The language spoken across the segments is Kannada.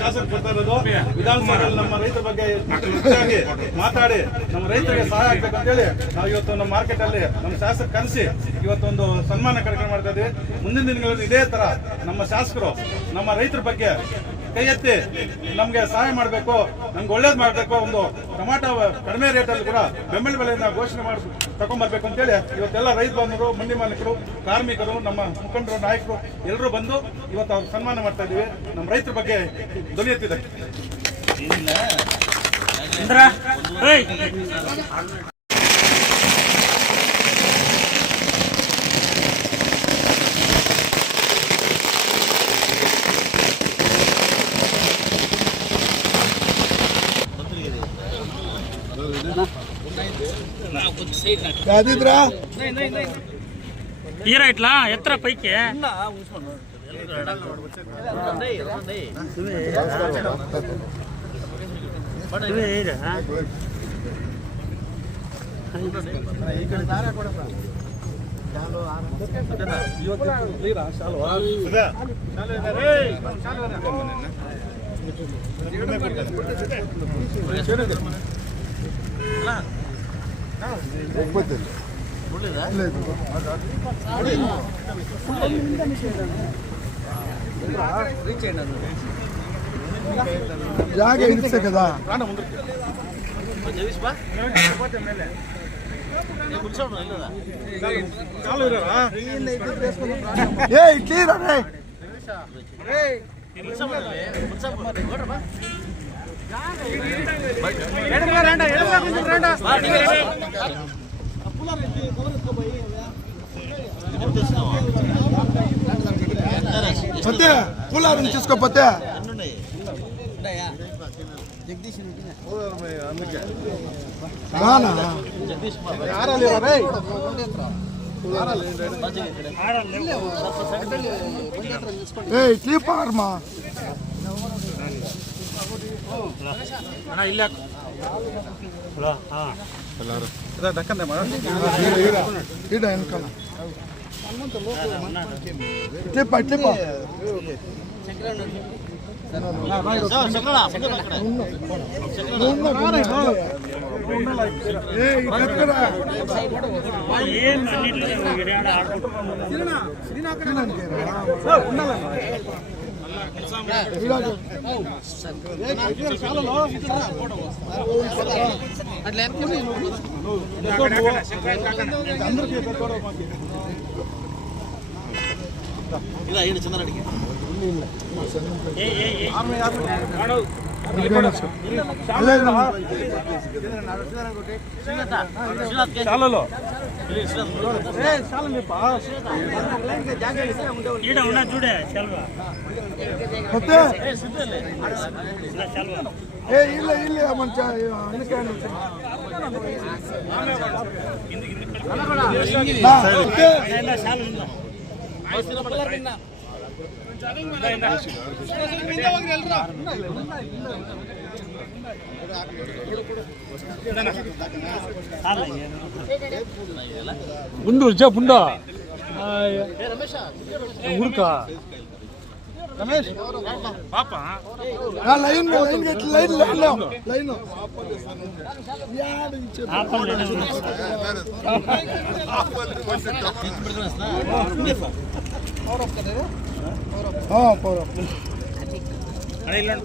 ಶಾಸಕರು ಬರ್ತಾ ಇರೋದು. ವಿಧಾನಸಭೆಯಲ್ಲಿ ನಮ್ಮ ರೈತರ ಬಗ್ಗೆ ಹೆಚ್ಚಾಗಿ ಮಾತಾಡಿ ನಮ್ಮ ರೈತರಿಗೆ ಸಹಾಯ ಆಗ್ಬೇಕು ಅಂತೇಳಿ ನಾವು ಇವತ್ತು ನಮ್ಮ ಮಾರ್ಕೆಟ್ ಅಲ್ಲಿ ನಮ್ಮ ಶಾಸಕ ಕರೆಸಿ ಇವತ್ತೊಂದು ಸನ್ಮಾನ ಕಾರ್ಯಕ್ರಮ ಮಾಡ್ತಾ ಇದ್ದೀವಿ. ಮುಂದಿನ ದಿನಗಳಲ್ಲಿ ಇದೇ ತರ ನಮ್ಮ ಶಾಸಕರು ನಮ್ಮ ರೈತರ ಬಗ್ಗೆ ಕೈ ಎತ್ತಿ ನಮ್ಗೆ ಸಹಾಯ ಮಾಡಬೇಕು, ನಮ್ಗೆ ಒಳ್ಳೇದು ಮಾಡಬೇಕು, ಒಂದು ಟೊಮಾಟೊ ಕಡಿಮೆ ರೇಟಲ್ಲಿ ಕೂಡ ಬೆಂಬಲ ಬೆಲೆಯಿಂದ ಘೋಷಣೆ ಮಾಡಿ ತಗೊಂಡ್ಬರ್ಬೇಕು ಅಂತೇಳಿ ಇವತ್ತೆಲ್ಲ ರೈತ ಬಾಂಧವರು, ಮಂಡಿ ಮಾಲೀಕರು, ಕಾರ್ಮಿಕರು, ನಮ್ಮ ಮುಖಂಡರು, ನಾಯಕರು ಎಲ್ಲರೂ ಬಂದು ಇವತ್ತು ಅವ್ರು ಸನ್ಮಾನ ಮಾಡ್ತಾ ಇದೀವಿ. ನಮ್ಮ ರೈತರ ಬಗ್ಗೆ ಧ್ವನಿ ಎತ್ತಿದ್ದಕ್ಕೆ ఈర ఇట్లా ఎత్ర పైకి ಜಾಗ ಇರುತ್ತೆ కదా ఏ ఇట్లీరా రే పత్తే పూలారం తీసుకోపోతే ఇట్లీ పారమా ಇಲ್ಲ చంద్రడికి ఈడ ఉన్నా చూడే సెల్వా ಇಲ್ಲ ಇಲ್ಲ ಮಂಚ ఉండు చెప్పుండ ఉడక రమేష్ పాప line line line line line add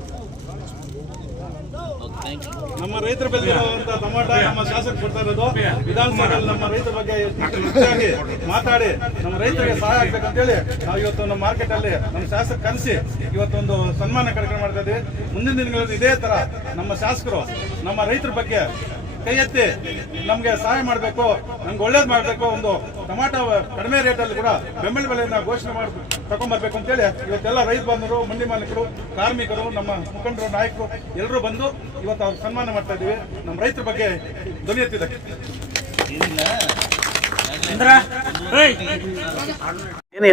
ನಮ್ಮ ರೈತರ ಬೆಳೆದಿರುವಂತ ಟೊಮಾಟೊ ನಮ್ಮ ಶಾಸಕರು ಕೊಡ್ತಾ ಇರೋದು. ವಿಧಾನಸಭೆಯಲ್ಲಿ ನಮ್ಮ ರೈತರ ಬಗ್ಗೆ ಹೆಚ್ಚಾಗಿ ಮಾತಾಡಿ ನಮ್ಮ ರೈತರಿಗೆ ಸಹಾಯ ಆಗ್ಬೇಕು ಅಂತೇಳಿ ನಾವು ಇವತ್ತು ನಮ್ಮ ಮಾರ್ಕೆಟ್ ಅಲ್ಲಿ ನಮ್ಮ ಶಾಸಕ ಕರೆಸಿ ಇವತ್ತೊಂದು ಸನ್ಮಾನ ಕಾರ್ಯಕ್ರಮ ಮಾಡ್ತಾ ಇದ್ದೀವಿ. ಮುಂದಿನ ದಿನಗಳಲ್ಲಿ ಇದೇ ತರ ನಮ್ಮ ಶಾಸಕರು ನಮ್ಮ ರೈತರ ಬಗ್ಗೆ ಕೈ ಎತ್ತಿ ನಮ್ಗೆ ಸಹಾಯ ಮಾಡಬೇಕು, ನಮ್ಗೆ ಒಳ್ಳೇದು ಮಾಡಬೇಕು, ಒಂದು ಟೊಮಾಟೊ ಕಡಿಮೆ ರೇಟಲ್ಲಿ ಕೂಡ ಬೆಂಬಲ ಬೆಲೆಯಿಂದ ಘೋಷಣೆ ಮಾಡಿ ತಗೊಂಡ್ಬರ್ಬೇಕು ಅಂತೇಳಿ ಇವತ್ತೆಲ್ಲ ರೈತ ಬಾಂಧವರು, ಮಂಡಿ ಮಾಲೀಕರು, ಕಾರ್ಮಿಕರು, ನಮ್ಮ ಮುಖಂಡರು, ನಾಯಕರು ಎಲ್ಲರೂ ಬಂದು ಇವತ್ತು ಅವ್ರು ಸನ್ಮಾನ ಮಾಡ್ತಾ ಇದೀವಿ. ನಮ್ಮ ರೈತರ ಬಗ್ಗೆ ಧ್ವನಿ ಎತ್ತಿದ್ದಕ್ಕೆ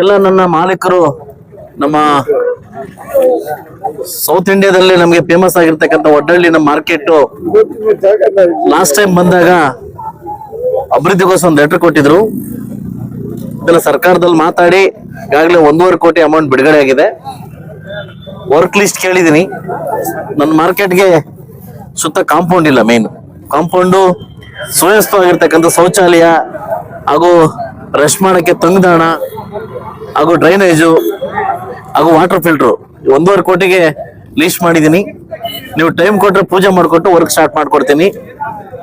ಎಲ್ಲ ನನ್ನ ಮಾಲೀಕರು ನಮ್ಮ ಸೌತ್ ಇಂಡಿಯಾದಲ್ಲಿ ನಮಗೆ ಫೇಮಸ್ ಆಗಿರ್ತಕ್ಕಂಥ ಒಡ್ಡಳ್ಳಿ ನಮ್ಮ ಮಾರ್ಕೆಟ್ ಲಾಸ್ಟ್ ಟೈಮ್ ಬಂದಾಗ ಅಭಿವೃದ್ಧಿಗೋಸ್ಕರ ಒಂದು ಲೆಟರ್ ಕೊಟ್ಟಿದ್ರು. ಇದೆಲ್ಲ ಸರ್ಕಾರದಲ್ಲಿ ಮಾತಾಡಿ ಈಗಾಗಲೇ 1.5 ಕೋಟಿ ಅಮೌಂಟ್ ಬಿಡುಗಡೆ ಆಗಿದೆ. ವರ್ಕ್ ಲಿಸ್ಟ್ ಕೇಳಿದ್ದೀನಿ. ನನ್ನ ಮಾರ್ಕೆಟ್ಗೆ ಸುತ್ತ ಕಾಂಪೌಂಡ್ ಇಲ್ಲ. ಮೇನ್ ಕಾಂಪೌಂಡು ಸುವ್ಯವಸ್ಥವಾಗಿರ್ತಕ್ಕಂಥ ಶೌಚಾಲಯ ಹಾಗೂ ರಶ್ ಮಾಡೋಕ್ಕೆ ತಂಗುದಾಣ ಹಾಗೂ ಡ್ರೈನೇಜು ಹಾಗೂ ವಾಟರ್ ಫಿಲ್ಟ್ರು 1.5 ಕೋಟಿಗೆ ಲೀಸ್ಟ್ ಮಾಡಿದ್ದೀನಿ. ನೀವು ಟೈಮ್ ಕೊಟ್ಟರೆ ಪೂಜೆ ಮಾಡಿಕೊಟ್ಟು ವರ್ಕ್ ಸ್ಟಾರ್ಟ್ ಮಾಡ್ಕೊಡ್ತೀನಿ.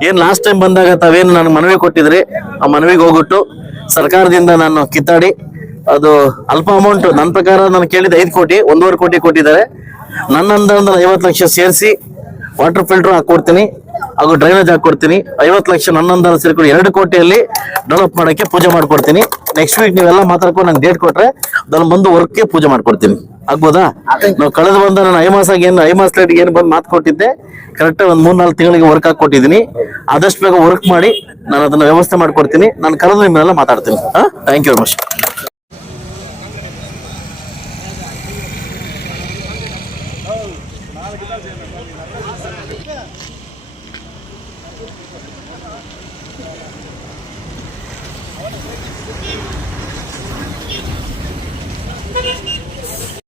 ಏನು ಲಾಸ್ಟ್ ಟೈಮ್ ಬಂದಾಗ ತಾವೇನು ನನಗೆ ಮನವಿ ಕೊಟ್ಟಿದ್ರಿ, ಆ ಮನವಿಗೆ ಹೋಗ್ಬಿಟ್ಟು ಸರ್ಕಾರದಿಂದ ನಾನು ಕಿತ್ತಾಡಿ, ಅದು ಅಲ್ಪ ಅಮೌಂಟ್ ನನ್ನ ಪ್ರಕಾರ ನಾನು ಕೇಳಿದ 5 ಕೋಟಿ 1.5 ಕೋಟಿ ಕೊಟ್ಟಿದ್ದಾರೆ. ನನ್ನ ಅನುದಾನದಲ್ಲಿ 50 ಲಕ್ಷ ಸೇರಿಸಿ ವಾಟರ್ ಫಿಲ್ಟರ್ ಹಾಕೊಡ್ತೀನಿ ಹಾಗೂ ಡ್ರೈನೇಜ್ ಹಾಕೊಡ್ತೀನಿ. 50 ಲಕ್ಷ ನನ್ನ ಅನುದಾನ ಸೇರ್ಕೊಂಡು 2 ಕೋಟಿಯಲ್ಲಿ ಡೆವಲಪ್ ಮಾಡೋಕ್ಕೆ ಪೂಜೆ ಮಾಡ್ಕೊಡ್ತೀನಿ. ನೆಕ್ಸ್ಟ್ ವೀಕ್ ನೀವೆಲ್ಲ ಮಾತಾಡ್ಕೊಂಡು ನಂಗೆ ಡೇಟ್ ಕೊಟ್ರೆ ಅದನ್ನು ಬಂದು ವರ್ಕ್ಗೆ ಪೂಜೆ ಮಾಡ್ಕೊಡ್ತೀನಿ. ಆಗ್ಬೋದಾ? ನಾವು ಕಳೆದ ಬಂದ ನಾನು ಐಮಾಸ್ ಲೇಟ್ಗೆ ಏನು ಬಂದು ಮಾತು ಕೊಟ್ಟಿದ್ದೆ, ಕರೆಕ್ಟಾಗಿ ಒಂದು 3-4 ತಿಂಗಳಿಗೆ ವರ್ಕ್ ಹಾಕೊಟ್ಟಿದ್ದೀನಿ. ಆದಷ್ಟು ಬೇಗ ವರ್ಕ್ ಮಾಡಿ ನಾನು ಅದನ್ನ ವ್ಯವಸ್ಥೆ ಮಾಡ್ಕೊಡ್ತೀನಿ. ನಾನು ಕರೆದು ನಿಮ್ಮೆಲ್ಲ ಮಾತಾಡ್ತೀನಿ. Thank you very much.